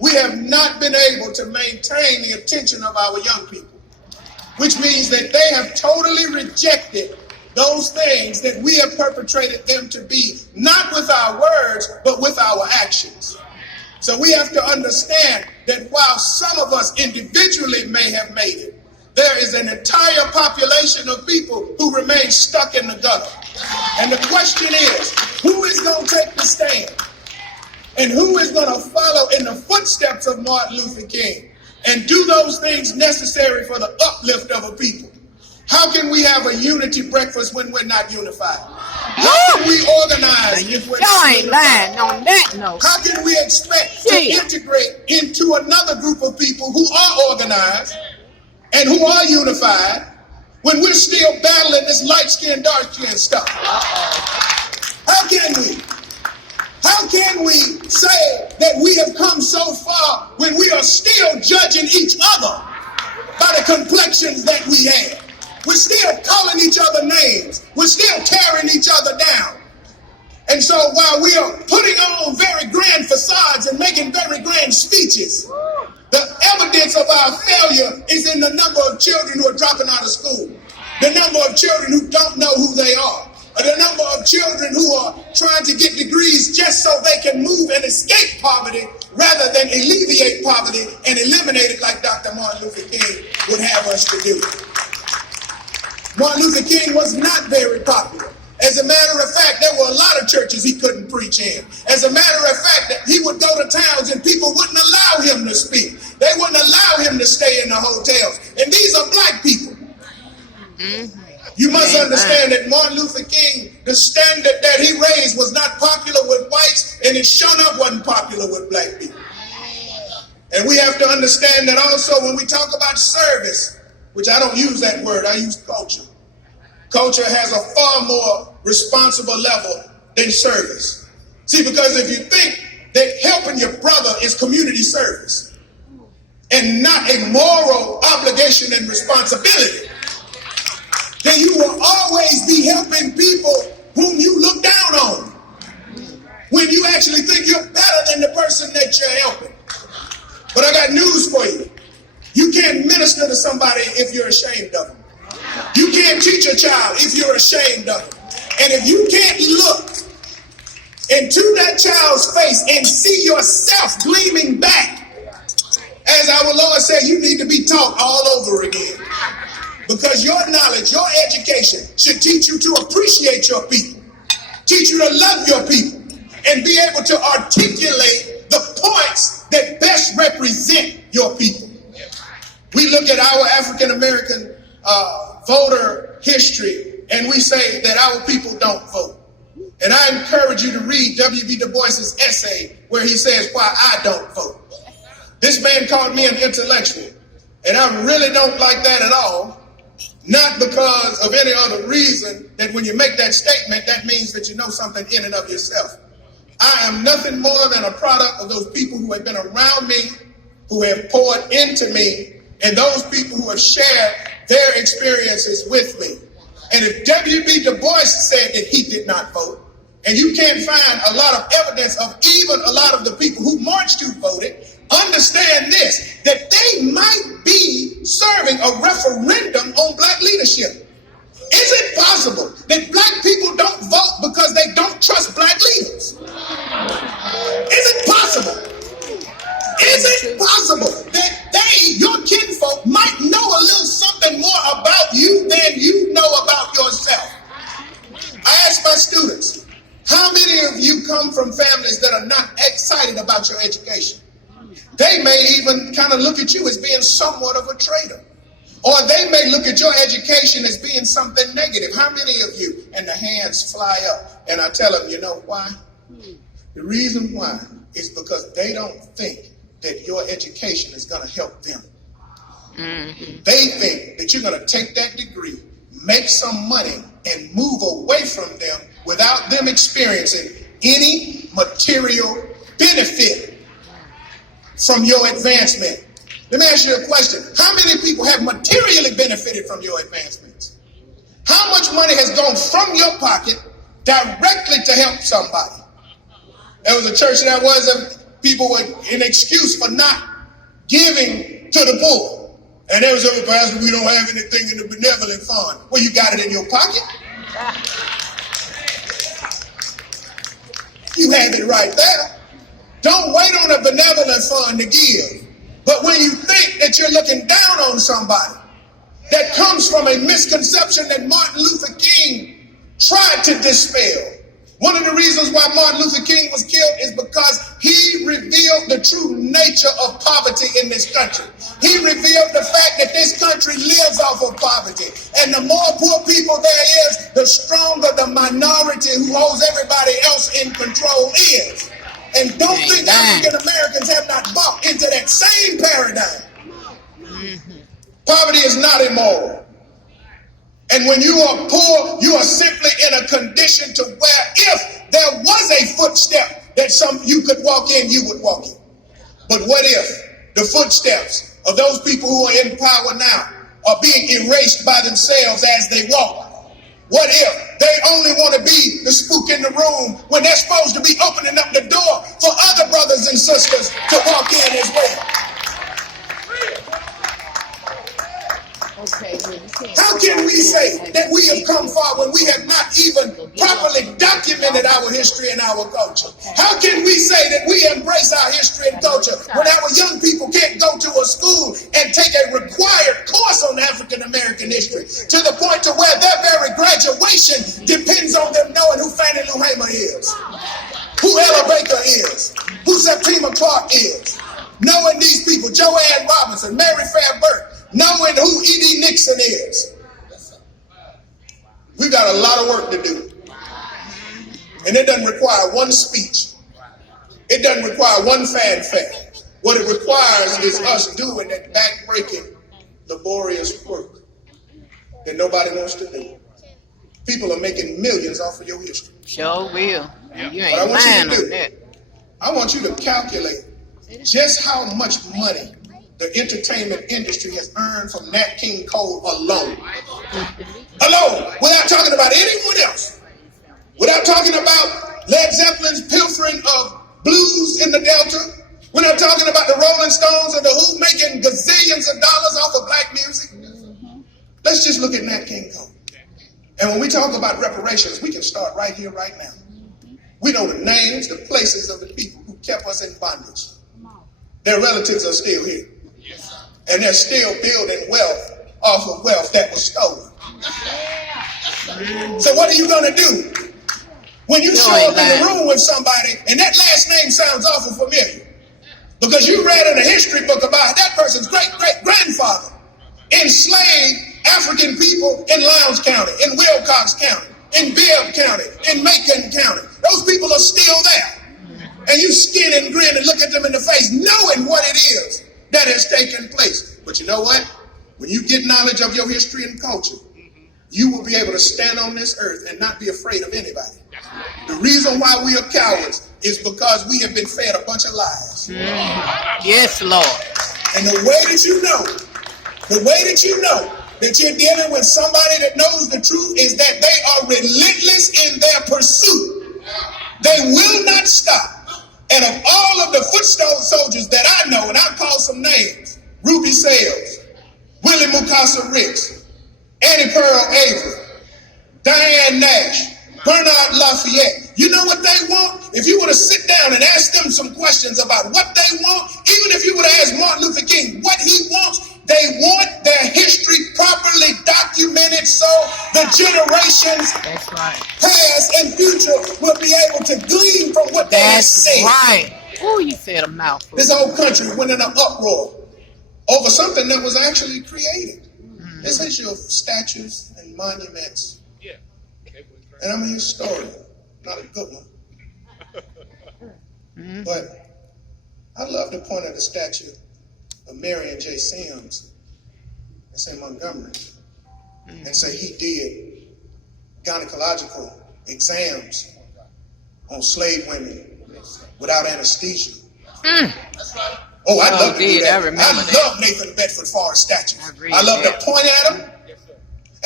we have not been able to maintain the attention of our young people, which means that they have totally rejected those things that we have perpetrated them to be, not with our words, but with our actions. So we have to understand that while some of us individually may have made it, there is an entire population of people who remain stuck in the gutter. And the question is, who is going to take the stand? And who is going to follow in the footsteps of Martin Luther King and do those things necessary for the uplift of a people? How can we have a unity breakfast when we're not unified? How can we organize if we're not unified? On that note. How can we expect to integrate into another group of people who are organized and who are unified when we're still battling this light-skinned, dark-skinned stuff? How can we? How can we say that we have come so far when we are still judging each other by the complexions that we have? We're still calling each other names. We're still tearing each other down. And so while we are putting on very grand facades and making very grand speeches, the evidence of our failure is in the number of children who are dropping out of school, the number of children who don't know who they are, the number of children who are trying to get degrees just so they can move and escape poverty rather than alleviate poverty and eliminate it like Dr. Martin Luther King would have us to do. Martin Luther King was not very popular. As a matter of fact, there were a lot of churches he couldn't preach in. As a matter of fact, that he would go to towns and people wouldn't allow him to speak. They wouldn't allow him to stay in the hotels. And these are black people. You must understand that Martin Luther King, the standard that he raised was not popular with whites, and it sure enough wasn't popular with black people. And we have to understand that also when we talk about service, which I don't use that word, I use culture. Culture has a far more responsible level than service. See, because if you think that helping your brother is community service and not a moral obligation and responsibility, then you will always be helping people whom you look down on when you actually think you're better than the person that you're helping. But I got news for you. You can't minister to somebody if you're ashamed of them. You can't teach a child if you're ashamed of them. And if you can't look into that child's face and see yourself gleaming back, as our Lord said, you need to be taught all over again. Because your knowledge, your education should teach you to appreciate your people, teach you to love your people, and be able to articulate the points that best represent your people. We look at our African American voter history and we say that our people don't vote. And I encourage you to read W.B. Du Bois's essay where he says why I don't vote. This man called me an intellectual, and I really don't like that at all. Not because of any other reason that when you make that statement, that means that you know something in and of yourself. I am nothing more than a product of those people who have been around me, who have poured into me, and those people who have shared their experiences with me. And if W.B. Du Bois said that he did not vote, and you can't find a lot of evidence of even a lot of the people who marched who voted, understand this, that they might be serving a referendum on black leadership. Is it possible that black people don't vote because they don't trust black leaders? Is it possible? Is it possible that they, your kinfolk, might know a little something more about you than you know about yourself? I ask my students, how many of you come from families that are not excited about your education? They may even kind of look at you as being somewhat of a traitor. Or they may look at your education as being something negative. How many of you? And the hands fly up. And I tell them, you know why? The reason why is because they don't think that your education is going to help them. They think that you're going to take that degree, make some money, and move away from them without them experiencing any material benefit from your advancement. Let me ask you a question. How many people have materially benefited from your advancements? How much money has gone from your pocket directly to help somebody? There was a church that I was people were an excuse for not giving to the poor. And they was over, Pastor, we don't have anything in the benevolent fund. Well, you got it in your pocket. You have it right there. Don't wait on a benevolent fund to give. But when you think that you're looking down on somebody, that comes from a misconception that Martin Luther King tried to dispel. One of the reasons why Martin Luther King was killed is because he revealed the true nature of poverty in this country. He revealed the fact that this country lives off of poverty. And the more poor people there is, the stronger the minority who holds everybody else in control is. And don't think African Americans have not bought into that same paradigm. Poverty is not immoral. And when you are poor, you are simply in a condition to where if there was a footstep that you could walk in, you would walk in. But what if the footsteps of those people who are in power now are being erased by themselves as they walk? What if they only want to be the spook in the room when they're supposed to be opening up the door for other brothers and sisters to walk in as well? How can we say that we have come far when we have not even properly documented our history and our culture? How can we say that we embrace our history and culture when our young people can't go to a school and take a required course on African American history to the point to where their very graduation depends on them knowing who Fannie Lou Hamer is, who Ella Baker is, who Septima Clark is, knowing these people, Joanne Robinson, Mary Fairburn, knowing who E.D. Nixon is. We got a lot of work to do. And it doesn't require one speech. It doesn't require one fanfare. What it requires is us doing that back-breaking, laborious work that nobody wants to do. People are making millions off of your history. Sure will. You What I ain't want you lying to on do, that. I want you to calculate just how much money the entertainment industry has earned from Nat King Cole alone. Alone, without talking about anyone else. Without talking about Led Zeppelin's pilfering of blues in the Delta. We're not talking about the Rolling Stones and the Who making gazillions of dollars off of black music. Let's just look at Nat King Cole. And when we talk about reparations, we can start right here, right now. We know the names, the places of the people who kept us in bondage. Their relatives are still here. And they're still building wealth off of wealth that was stolen. So what are you going to do when you show up in the room with somebody and that last name sounds awful familiar? Because you read in a history book about that person's great-great-grandfather enslaved African people in Lowndes County, in Wilcox County, in Bibb County, in Macon County. Those people are still there. And you skin and grin and look at them in the face knowing what it is that has taken place. But you know what? When you get knowledge of your history and culture, you will be able to stand on this earth and not be afraid of anybody. The reason why we are cowards is because we have been fed a bunch of lies. Yes, Lord. And the way that you know that you're dealing with somebody that knows the truth is that they are relentless in their pursuit. They will not stop. And of all of the foot soldiers that I know, and I'll call some names, Ruby Sales, Willie Mukasa Ricks, Annie Pearl Avery, Diane Nash, Bernard Lafayette. You know what they want? If you were to sit down and ask them some questions about what they want, even if you were to ask Martin Luther King what he wants, they want their history properly documented so the generations past and future will be able to glean from what they have said. That's right. Oh, you said a mouthful. This whole country went in an uproar over something that was actually created. This issue of statues and monuments. And I'm a historian, not a good one. But I love to point at the statue of Marion J. Sims that's in Montgomery and say he did gynecological exams on slave women without anesthesia. Oh, I'd love to do that. I love Nathan Bedford Forrest statues. I love to point at them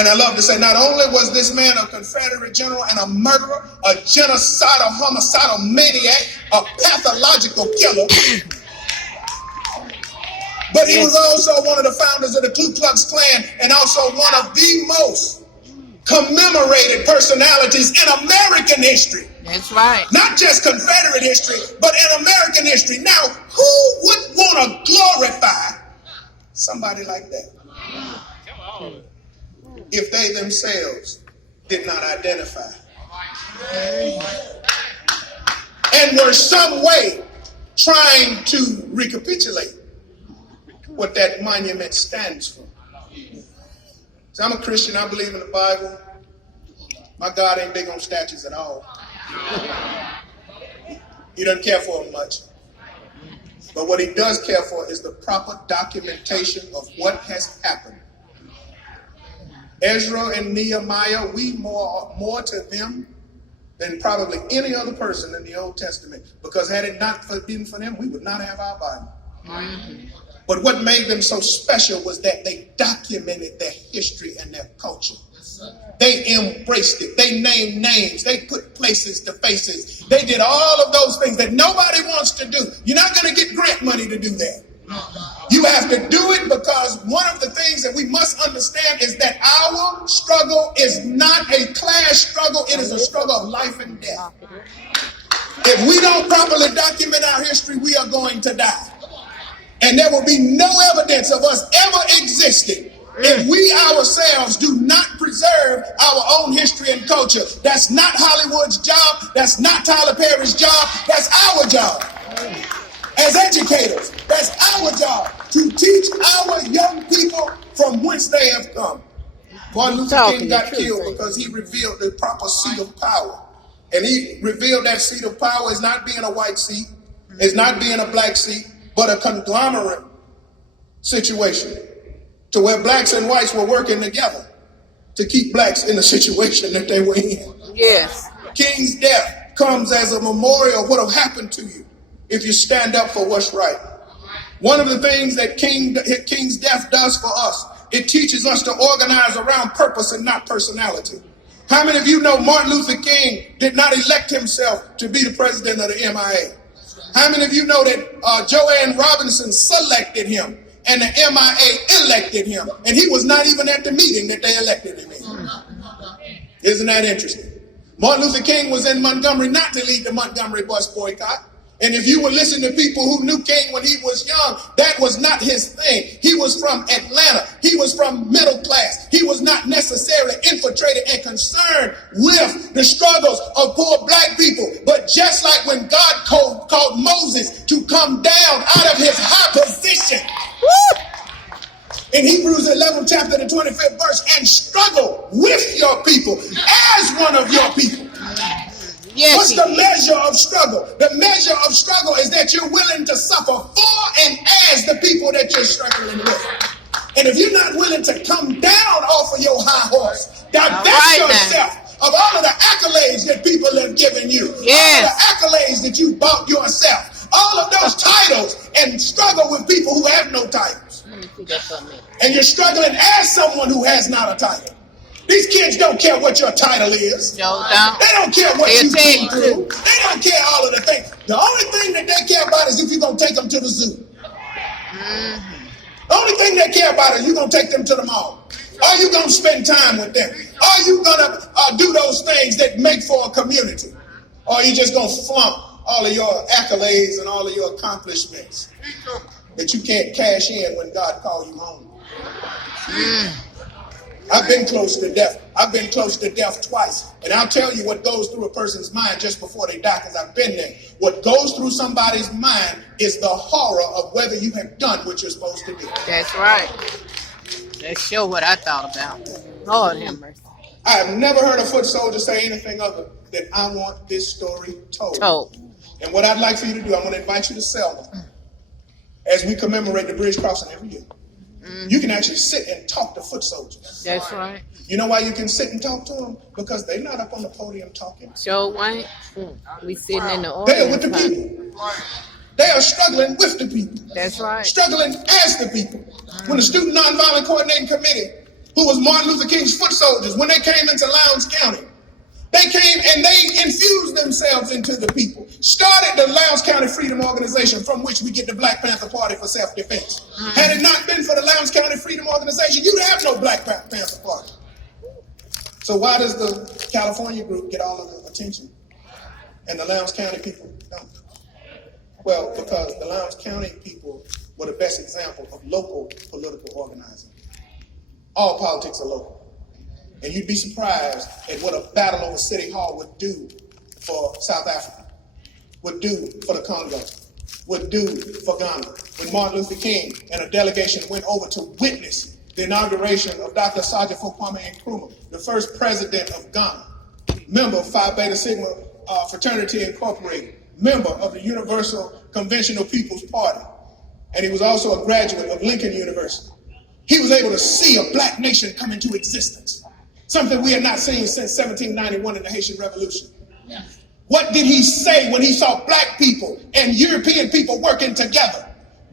And I love to say, not only was this man a Confederate general and a murderer, a genocidal, homicidal maniac, a pathological killer, but he was also one of the founders of the Ku Klux Klan and also one of the most commemorated personalities in American history. That's right. Not just Confederate history, but in American history. Now, who would want to glorify somebody like that if they themselves did not identify and were some way trying to recapitulate what that monument stands for? So I'm a Christian. I believe in the Bible. My God ain't big on statues at all. He doesn't care for them much. But what he does care for is the proper documentation of what has happened. Ezra and Nehemiah, we more to them than probably any other person in the Old Testament. Because had it not been for them, we would not have our Bible. Mm-hmm. But what made them so special was that they documented their history and their culture. They embraced it. They named names. They put places to faces. They did all of those things that nobody wants to do. You're not going to get grant money to do that. You have to do it because one of the things that we must understand is that our struggle is not a class struggle. It is a struggle of life and death. If we don't properly document our history, we are going to die. And there will be no evidence of us ever existing if we ourselves do not preserve our own history and culture. That's not Hollywood's job. That's not Tyler Perry's job. That's our job. As educators, that's our job to teach our young people from whence they have come. Martin Luther King got killed because he revealed the proper seat of power. And he revealed that seat of power as not being a white seat, as not being a black seat, but a conglomerate situation to where blacks and whites were working together to keep blacks in the situation that they were in. Yes. King's death comes as a memorial of what will happen to you if you stand up for what's right. One of the things that King's death does for us, it teaches us to organize around purpose and not personality. How many of you know Martin Luther King did not elect himself to be the president of the MIA? How many of you know that Joanne Robinson selected him and the MIA elected him? And he was not even at the meeting that they elected him in. Isn't that interesting? Martin Luther King was in Montgomery not to lead the Montgomery bus boycott. And if you would listen to people who knew King when he was young, that was not his thing. He was from Atlanta. He was from middle class. He was not necessarily infiltrated and concerned with the struggles of poor black people. But just like when God called Moses to come down out of his high position, in Hebrews 11 chapter the 25th verse, and struggle with your people as one of your people. Yes, what's the measure of struggle? The measure of struggle is that you're willing to suffer for and as the people that you're struggling with. And if you're not willing to come down off of your high horse, divest yourself of all of the accolades that people have given you, all of the accolades that you bought yourself, all of those titles, and struggle with people who have no titles. And you're struggling as someone who has not a title. These kids don't care what your title is. No, they don't care what you've been through. They don't care all of the things. The only thing that they care about is if you're going to take them to the zoo. The only thing they care about is you're going to take them to the mall. Are you going to spend time with them? Are you going to do those things that make for a community? Or are you just going to flunk all of your accolades and all of your accomplishments that you can't cash in when God calls you home? I've been close to death. I've been close to death twice. And I'll tell you what goes through a person's mind just before they die, because I've been there. What goes through somebody's mind is the horror of whether you have done what you're supposed to do. That's right. That's sure what I thought about. Lord have mercy. I have never heard a foot soldier say anything other than, I want this story told. And what I'd like for you to do, I'm going to invite you to Selma as we commemorate the bridge crossing every year. You can actually sit and talk to foot soldiers. That's right. You know why you can sit and talk to them? Because they're not up on the podium talking. Sure, Wayne. We sitting in the audience. They're with the people. They are struggling with the people. That's right. Struggling as the people. When the Student Nonviolent Coordinating Committee who was Martin Luther King's foot soldiers, when they came into Lowndes County, they came and they infused themselves into the people. Started the Lowndes County Freedom Organization, from which we get the Black Panther Party for self-defense. Had it not been for the Lowndes County Freedom Organization, you'd have no Black Panther Party. So why does the California group get all of the attention and the Lowndes County people don't? Well, because the Lowndes County people were the best example of local political organizing. All politics are local. And you'd be surprised at what a battle over City Hall would do for South Africa, would do for the Congo, would do for Ghana. When Martin Luther King and a delegation went over to witness the inauguration of Dr. Sajifo Kwame Nkrumah, the first president of Ghana, member of Phi Beta Sigma Fraternity Incorporated, member of the Universal Conventional People's Party, and he was also a graduate of Lincoln University. He was able to see a black nation come into existence. Something we had not seen since 1791 in the Haitian Revolution. What did he say when he saw black people and European people working together?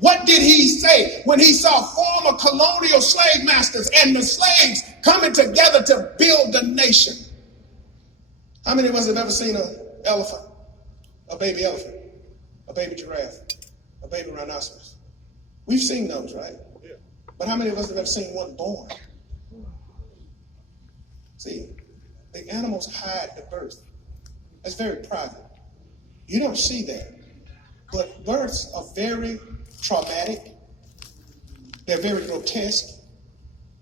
What did he say when he saw former colonial slave masters and the slaves coming together to build a nation? How many of us have ever seen an elephant, a baby elephant, a baby giraffe, a baby rhinoceros? We've seen those, right? But how many of us have ever seen one born? See, the animals hide the birth. That's very private. You don't see that. But births are very traumatic. They're very grotesque.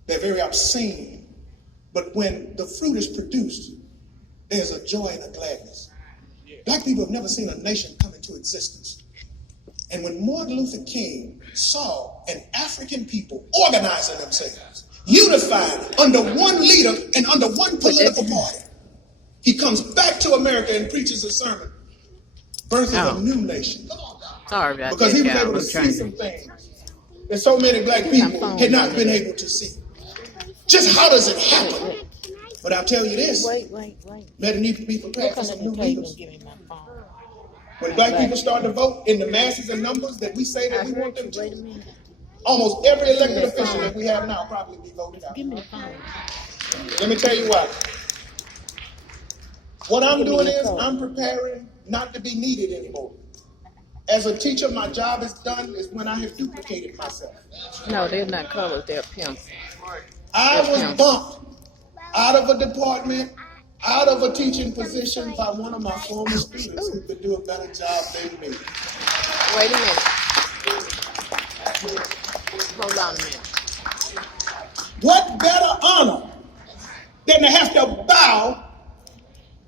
They're very obscene. But when the fruit is produced, there's a joy and a gladness. Black people have never seen a nation come into existence. And when Martin Luther King saw an African people organizing themselves, unified under one leader and under one political party, he comes back to America and preaches a sermon, birth of a new nation. Sorry about because that, he was y'all. able to see some things that so many black people had not been able to see. Just how does it happen? But I'll tell you this. Let it need to be prepared for some new leaders. When black people start to vote in the masses and numbers that we say that we want them to, almost every elected official that we have now probably be voted out. Let me tell you why. What I'm doing is I'm preparing not to be needed anymore. As a teacher, my job is done is when I have duplicated myself. No, they're not colors, they're pimps. I was bumped out of a department, out of a teaching position by one of my former students who could do a better job than me. Wait a minute. Hold on a minute. What better honor than to have to bow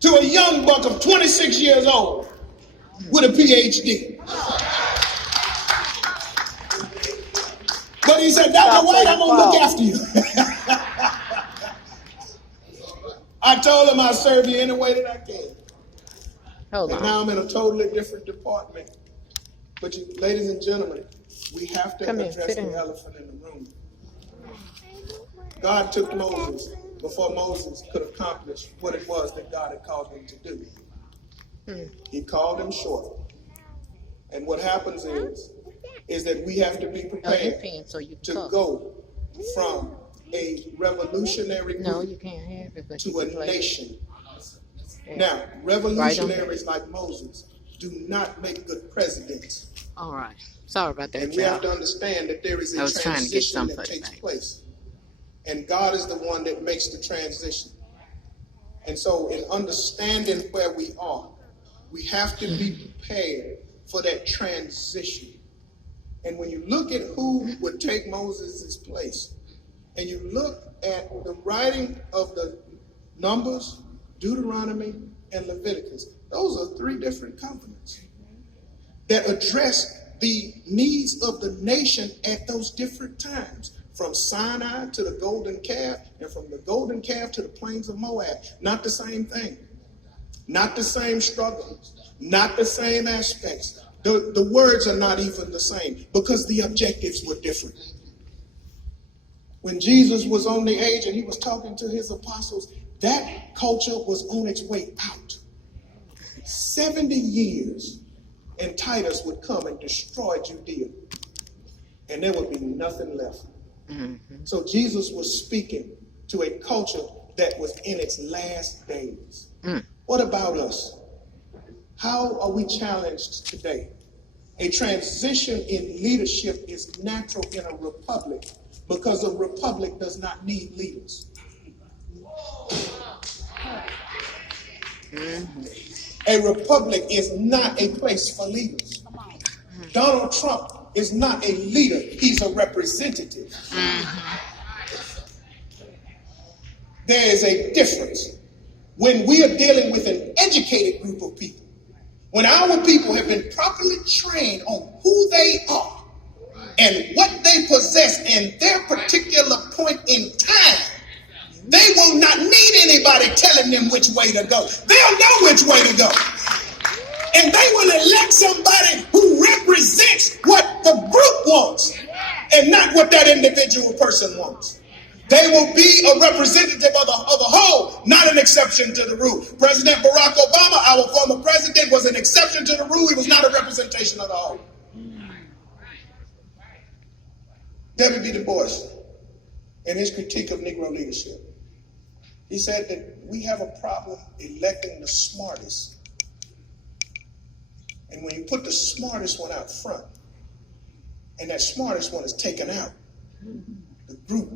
to a young buck of 26 years old with a PhD? But he said, Dr. White, I'm going to look after you. I told him I'll serve you any way that I can. Hold on. Now I'm in a totally different department. But you, ladies and gentlemen, we have to address the elephant in the room. God took Moses before Moses could accomplish what it was that God had called him to do. He called him short. And what happens is that we have to be prepared to go from a revolutionary group to a nation. Now, revolutionaries like Moses do not make good presidents. All right. Sorry about that, and we have to understand that there is a transition that takes place. And God is the one that makes the transition. And so in understanding where we are, we have to be prepared for that transition. And when you look at who would take Moses' place, and you look at the writing of the Numbers, Deuteronomy, and Leviticus, those are three different covenants that address the needs of the nation at those different times, from Sinai to the golden calf, and from the golden calf to the plains of Moab. Not the same thing, not the same struggles, not the same aspects. The words are not even the same because the objectives were different. When Jesus was on the age and he was talking to his apostles, that culture was on its way out. 70 years and Titus would come and destroy Judea, and there would be nothing left. So Jesus was speaking to a culture that was in its last days. Mm. What about us? How are we challenged today? A transition in leadership is natural in a republic because a republic does not need leaders. A republic is not a place for leaders. Donald Trump is not a leader, he's a representative. There is a difference when we are dealing with an educated group of people. When our people have been properly trained on who they are and what they possess in their particular point in time, they will not need anybody telling them which way to go. They'll know which way to go. And they will elect somebody who represents what the group wants and not what that individual person wants. They will be a representative of the whole, not an exception to the rule. President Barack Obama, our former president, was an exception to the rule. He was not a representation of the whole. W. B. Du Bois, in his critique of Negro leadership, he said that we have a problem electing the smartest. And when you put the smartest one out front, and that smartest one is taken out, the group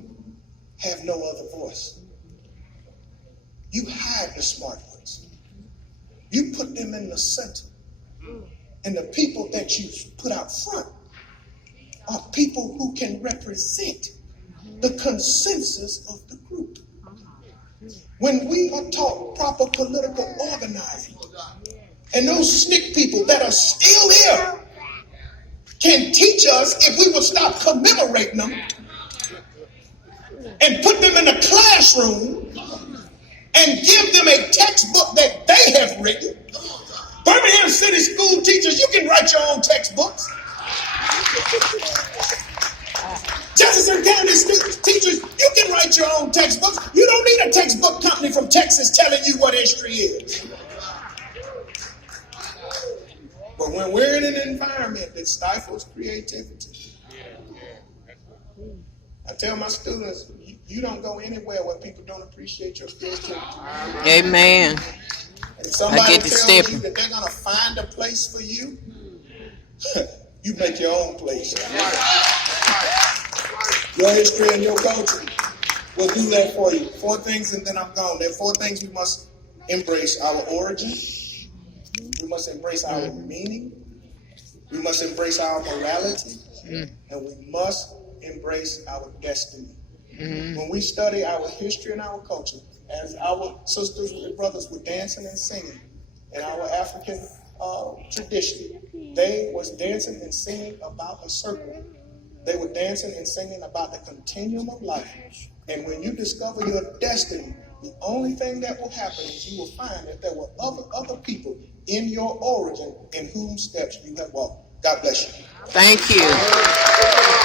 have no other voice. You hide the smart ones. You put them in the center. And the people that you put out front are people who can represent the consensus of the group. When we are taught proper political organizing, and those SNCC people that are still there can teach us, if we will stop commemorating them and put them in the classroom and give them a textbook that they have written. Birmingham City school teachers, you can write your own textbooks. Jefferson County teachers, you can write your own textbooks. You don't need a textbook company from Texas telling you what history is. But when we're in an environment that stifles creativity, I tell my students, you don't go anywhere where people don't appreciate your creativity. Amen. And if somebody I get to tells step. you that they're going to find a place for you, you make your own place. Your history and your culture will do that for you. 4 things and then I'm gone. There are 4 things we must embrace: our origin. We must embrace our meaning. We must embrace our morality. And we must embrace our destiny. When we study our history and our culture, as our sisters and brothers were dancing and singing in our African tradition, they was dancing and singing about a circle. They were dancing and singing about the continuum of life. And when you discover your destiny, the only thing that will happen is you will find that there were other people in your origin in whose steps you have walked. God bless you. Thank you.